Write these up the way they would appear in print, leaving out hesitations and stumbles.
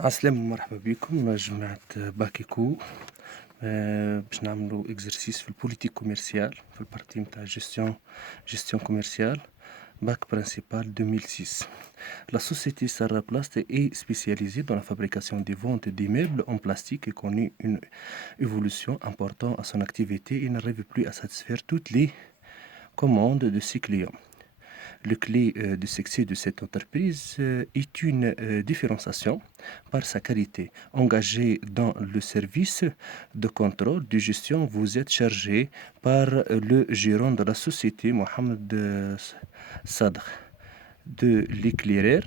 عسلامة مرحبا بكم جماعة باكيكو. باش نعملو اكزرسيس في البوليتيك كوميرسيال في البارتي نتاع جيستيون كوميرسيال bac principal 2006. La société Sarah Plast est spécialisée dans la fabrication des ventes d'immeubles en plastique et connut une évolution importante à son activité et n'arrive plus à satisfaire toutes les commandes de ses clients. Le clé de succès de cette entreprise est une différenciation par sa qualité. Engagé dans le service de contrôle de gestion, vous êtes chargé par le gérant de la société, Mohamed Sadr, de l'éclairer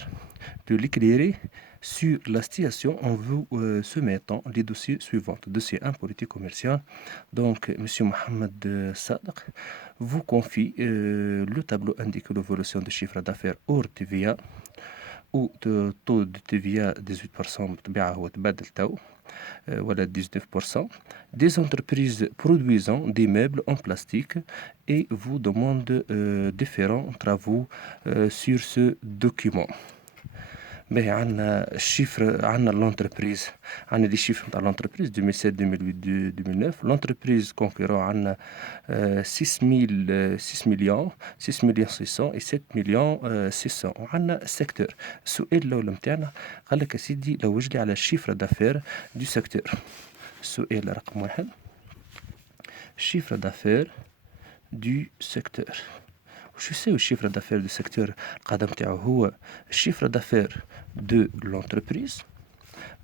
sur la situation en vous soumettant les dossiers suivants. Dossier 1, politique commerciale. Donc, M. Mohamed Sadr vous confie le tableau indique l'évolution du chiffre d'affaires hors TVA ou de taux de TVA 18% بطبيعة هو تبدل تو ولا 19% des entreprises produisant des meubles en plastique et vous demande différents travaux sur ce document. باهي عندنا الشيفر عندنا لونتربريز عندنا دي شيفر نتاع لونتربريز 2007 2008 2009 لونتربريز كونكورون عندنا 6 مليون 6 مليون 600 و 7 مليون 600 وعندنا السيكتور. السؤال الاول نتاعنا قال لك يا سيدي لوج لي على الشيفر دافير دو سيكتور. السؤال رقم 1 الشيفر دافير دو سيكتور. وش يساوي الشيفر دافير دو سيكتور؟ القاعدة نتاعو هو الشيفر دافير دو لونتربريز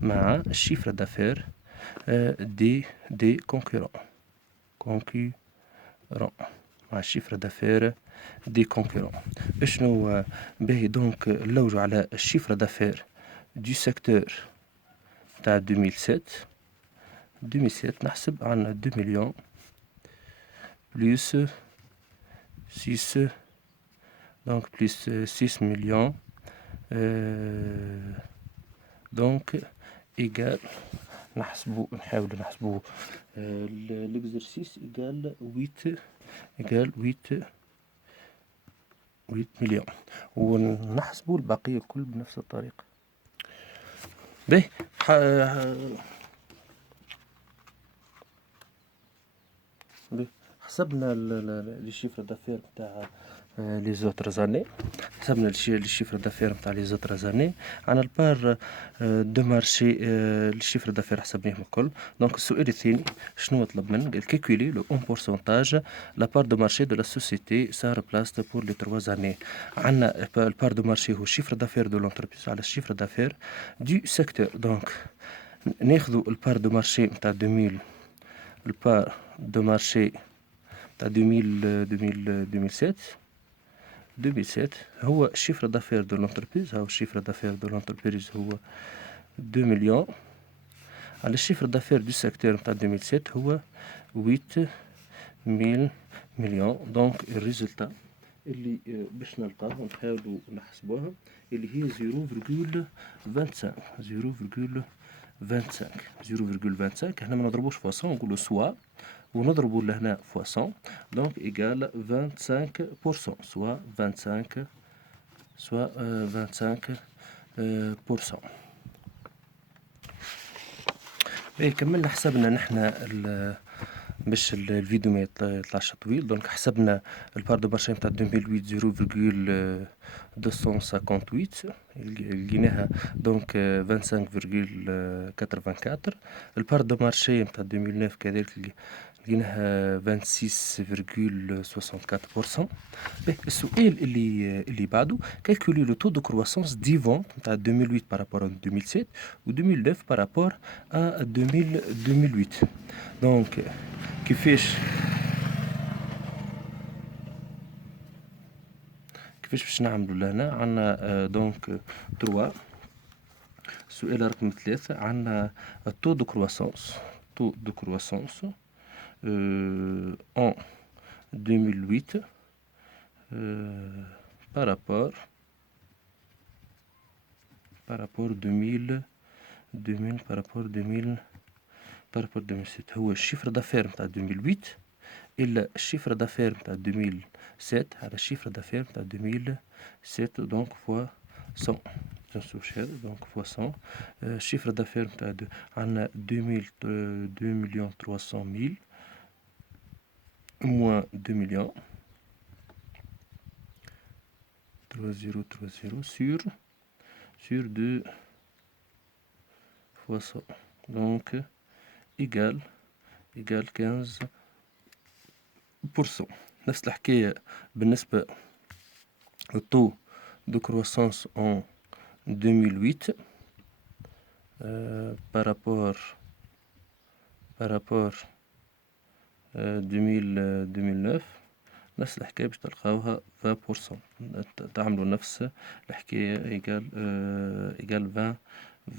مع الشيفر دافير دي كونكورون مع الشيفر دافير دي كونكورون. اشنو باهي دونك نلوجو على الشيفر دافير دو سيكتور تاع 2007 نحسب عندنا 2 مليون بلس 6 donc plus 6 millions donc égal نحاول نحسبو l'exercice égal 8 مليون ونحسبو البقية الكل بنفس الطريقة. باهي حسبنا لي شيفر دافير نتاع لي زوتر زاني. حسبنا لي شيفر دافير نتاع لي زوتر زاني عن البار دو مارشي الشيفر دافير حسبناهم الكل. دونك السؤال الثاني شنو طلب منا؟ قال كالكولي لو اون بورسونتاج لا بار دو مارشي دو لا سوسيتي سار بلاست بور لي 3 زاني. عندنا البار دو مارشي هو الشيفر دافير دو لونتربريز على الشيفر دافير دو سيكتور. دونك ناخذوا البار دو مارشي نتاع 2000 البار دو مارشي تاع 2007 هو الشيفر دافير دو لونتربريز. هو الشيفر دافير دو لونتربريز هو 2 مليون على الشيفر دافير دو سيكتور نتاع 2007 هو 8 مليون. دونك الريزلتا اللي باش نلقاوها نحاولوا نحسبوها اللي هي 0.25 احنا ما نضربوش فاصون نقولوا سوا ونضربوا لهنا فاصون دونك ايكال 25% سوا 25%. باهي كملنا حسبنا نحنا باش الفيديو ما يطلعش طويل. دونك حسبنا البار دو مارشي نتاع 2008 0.258 لقيناها دونك 25.84. البار دو مارشي نتاع 2009 كذلك لقيناها 26.64%. السؤال اللي بعده كالكولي لو تو دو كرواسونس دي فونت نتاع 2008 بارابور 2007 و 2009 بارابور ا 2008. دونك كيفاش باش نعملوا لهنا؟ عندنا دونك 3. السؤال رقم 3 عندنا تو دو كرواسونس en 2008 par rapport 2007 هو الشيفر دافير نتاع 2008 إلا الشيفر دافير نتاع 2007 على الشيفر دافير نتاع 2007 دونك فوا 100. تنسوش هذا دونك فوا 100. الشيفر دافير نتاع عندنا 2 مليون 300 ميل موان 2 مليون 3030 sur 2 fois 100 donc égal 15%. نفس الحكاية بالنسبة au taux de croissance en 2008 par rapport 2009 نفس الحكاية باش تلقاوها 20%. تعملوا نفس الحكاية égal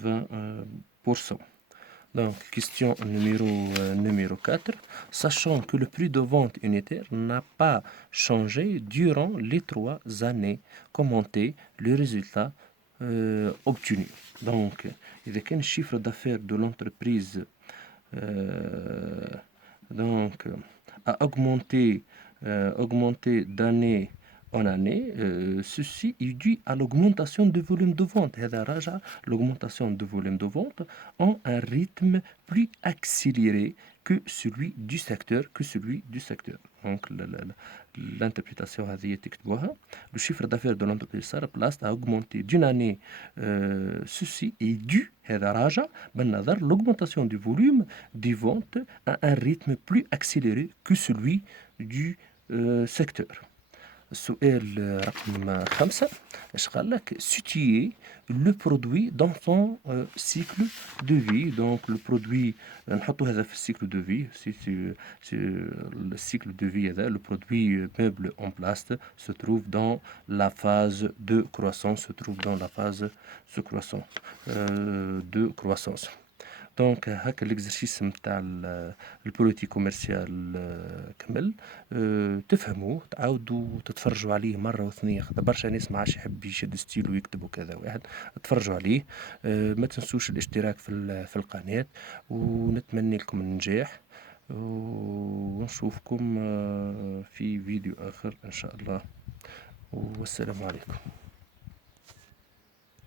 20%. Donc, question numéro 4. Sachant que le prix de vente unitaire n'a pas changé durant les 3 années, commentez le résultat obtenu. Donc, إذا كان chiffre d'affaires de l'entreprise a augmenté d'année en année, ceci est dû à l'augmentation du volume de vente. هذا راجع l'augmentation du volume de vente en un rythme plus accéléré que celui du secteur. Donc l'interprétation هذه تكتبوها. Le chiffre d'affaires de l'entreprise Saraplast a augmenté d'une année. Ceci est dû هذا راجع بالنظر l'augmentation du volume des ventes à un rythme plus accéléré que celui du secteur. السؤال رقم 5 اش قال لك situer le produit dans son cycle de vie. donc le produit نحطو هذا في السيكل دو في السيكل دو في هذا le produit meuble en place se trouve dans la phase de croissance دونك هكا الاكزرسيس نتاع البوليتي كوميرسيال كمل. تفهموه تعاودوا تتفرجوا عليه مره وثنيه خاطر برشا ناس ما عادش يحب يشد ستيل ويكتب وكذا واحد. تفرجوا عليه. ما تنسوش الاشتراك في القناه ونتمنى لكم النجاح ونشوفكم في فيديو اخر ان شاء الله والسلام عليكم.